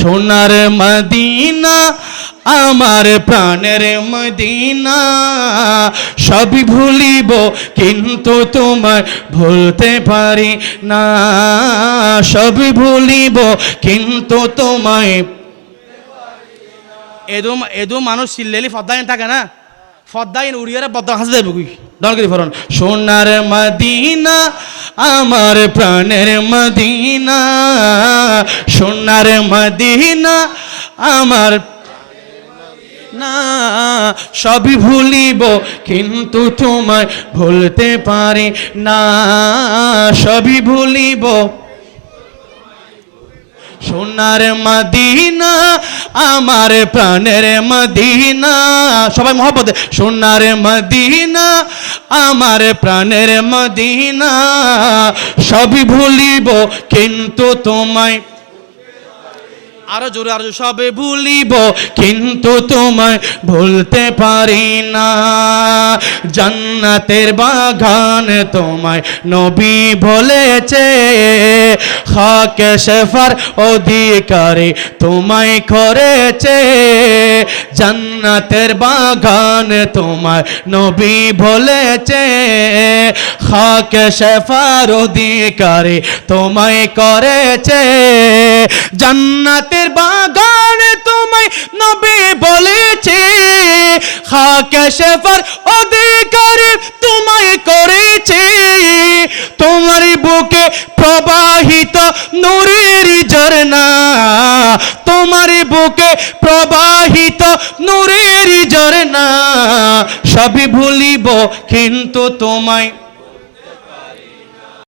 সোনার মদিনা, আমার প্রাণের মদিনা। সবই ভুলিব, কিন্তু তোমায় ভুলতে পারি না। সবই ভুলিব, কিন্তু তোমায় এদো এদো মানুষ চিল্লেলি ফদ্দাইন থাকে না? ফদ্দাইন উড়িয়ারে বদ্দা হাসে দেবে কুই? ফরন? সোনার মদিনা, আমার প্রাণের মদিনা। সোনার মদিনা, আমার না সবই ভুলিব, কিন্তু তোমায় ভুলতে পারি না। সবই ভুলিব। সোনার মদিনা, আমার প্রাণের মদিনা। সবাই মহব্বত, সোনার মদিনা, আমার প্রাণের মদিনা। সবই ভুলিব, কিন্তু তোমায় আরও জোরে, আরও সবে ভুলিব, কিন্তু তোমায় ভুলতে পারি না। জান্নাতের বাগান তোমায় নবী বলেছে, খাকে শেফার অধিকারী তোমায় করেছে। জান্নাতের বাগান তোমায় নবী বলেছে খাকে শেফার অধিকারে তোমায় করেছে। জান্নাতের বাগান তোমায় নবী বলেছে। খাকে শেফার অধিকারে তোমায় করেছে। তোমার বুকে প্রবাহিত নূরের ঝরনা তোমার বুকে প্রবাহিত নূরের ঝরনা সবই ভুলিব, কিন্তু তোমায়